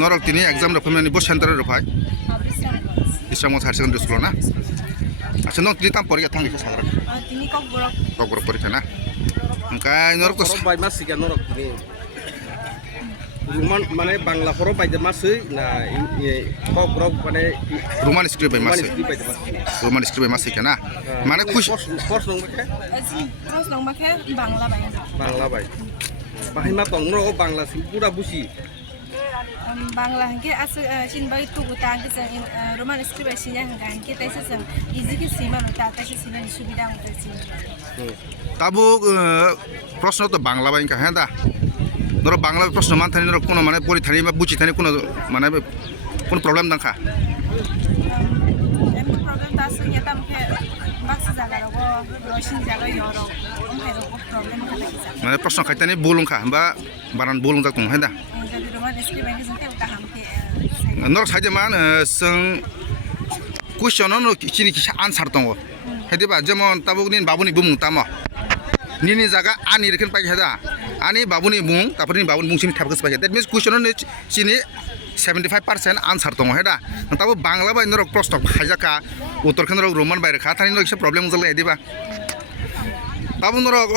norok tini exam rok pemani bo center rok pai Islamot Higher Secondary School na acha nong tini tam porikha thang ikha sagara tini kokborok porikha na kai norok to bai mas sika norok tini Roman মানে বাংলা পড়ো পাইতে মাসই না kokborok মানে Roman script bai mas Roman script bai mas ikha na মানে খুশি প্রশ্ন makhe bangla bai bahai ma tong no bangla sing pura busi bangla ke as chin bai tu ta ke Roman script sinya hang ke tai se easy ke sima ta ta se sina subida mutasi তাবো প্রশ্ন তো বাংলা বাইকা হ্যাঁ দা ধরো বাংলা প্রশ্ন মানথানি ধরো কোনো মানে পরীক্ষানি বা বুঝি থানি কোনো মানে কোনো problem দাঙ্কা problem ta se ya tam ke max jaga ro roshin jaga yoro problem মানে প্রশ্ন খাইতানি বলুংখা বা বানান বলুং যাক হ্যাঁ দা jadi Roman script bai ke ta ham ke নর সাইজে মান जों কুইশনनो किनि कि आन्सार दङ हेदिबा जेमन ताबुनि बाबुनि बुमुं ताम निनि जागा आनि रेखन पाइ हेदा आनि बाबुनि बुं तापनि बाबुनि बुंसिनि थाबगस पाइ दैट मीन्स कुइशननो चिनि 75% आन्सार दङ हेदा ताबो बांला बाय नरक प्रश्न खाइजाका उत्तरखन रक रोमान बाय रेखा थानि नरक प्रॉब्लम जले हेदिबा ताबो नरक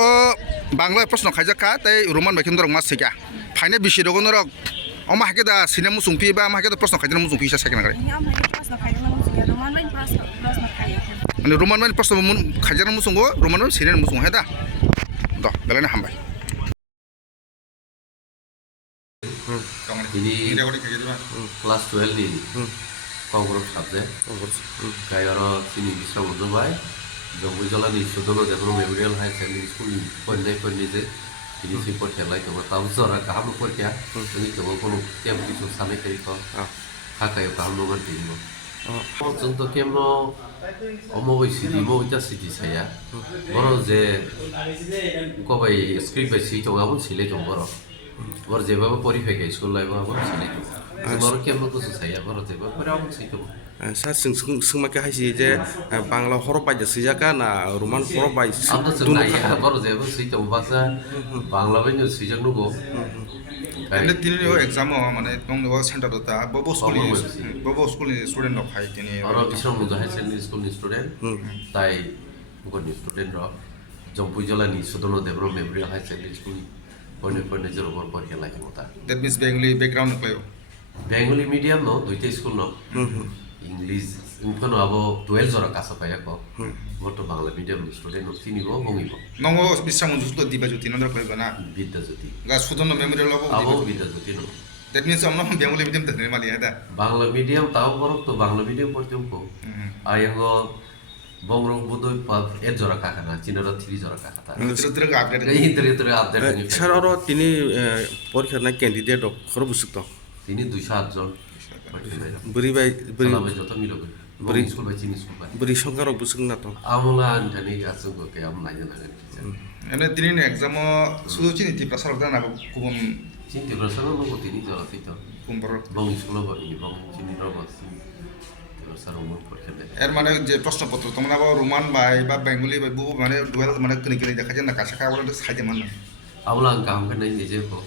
बांला प्रश्न खाइजाका तै रोमान बाय नरक मास सिका फाइने बिसि दङ नरक अमा हाकेदा सिने मुसुंफि बा मा हाकेदा प्रश्न खाइजना मुसुंफि सा सेकेन्ड गरे মানে রোমান মানে প্রশ্ন খাইজানা মুসুঙ্গ Roman Syrian মুসুং হেদা the বেলানে হামবাই ini kelas 12 ni kokborok subject kai aro sini bisra mojobai jongui jolani sudono development memorial high secondary school ponnai je ini si portia lai to taw zora kaham portia ini to kono kem kichu same kai ko hakai kaham no man timo जों तो केमनो अमोबै सिदि मोइता सिदि साया बरो जे कबाय script bye सिटो गाबो सिले दं बर जेबाबो परिफाय गाय school लाइबो आबो सिले बर केमनो कुसु साया बर जेबा पराव सिटो सा सोंमाके हायसि जे बांला हर बायजा सिजाका ना रोमान हर बाय आंथ' जों नाया बर जेबो सिटो बासा बांला बायनो सिजाक नगो Ini tini exam mana tong dewa center dota bobo school ni student rok hai tini aro bisram mudo high secondary school ni student tai bukan ni student rok jompui jola ni sudono development memorial high secondary school pone jero bor porikha lagi mota that means Bengali background klayo Bengali medium no duite school no English inkono abo 12 jora kasa paya ko moto bangla medium student no tini bo bongibo nongo bisram mudo to diba joti nandar klayo bana bidda joti ga sudono memorial abo bidda joti no that means amna Bengali medium ta mali hada bangla medium tao borok to bangla medium portium ko ayango bongrong budoi pad 1 jora kakana chinara 3 jora kakata terus ga update tere update sar aro tini porikha na candidate rok khoro busuk to tini 208 jon buri bai buri joto milogo buri school bai chini school bai buri songkar rok busuk na to amula antani asunggo ke am naja na ene tini exam sudo chini ti prasar da na kubum cinti bersama lo tini jora fito kumpor bong school ba ini bong chini robo bersama umur porikha এর মানে যে প্রশ্নপত্র তোমরা আবার Roman by বা Bengali by বুবু মানে dual মানে কিনে কিনে দেখা যায় না কাছে খাওয়া বলে সাইতে মান না amula ang kaham kan nai nije ko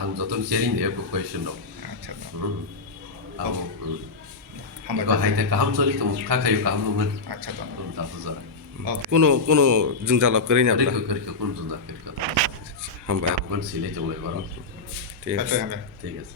ang joton sharing de ko question do আচ্ছা abo হামবা ko haite kaham choli to khakayo kaham no man আচ্ছা তো ta jora কোনো জুংজালা করে না kari ko kun junda kari ko হামবা kon sile jong le baro ঠিক আছে হ্যাঁ ঠিক আছে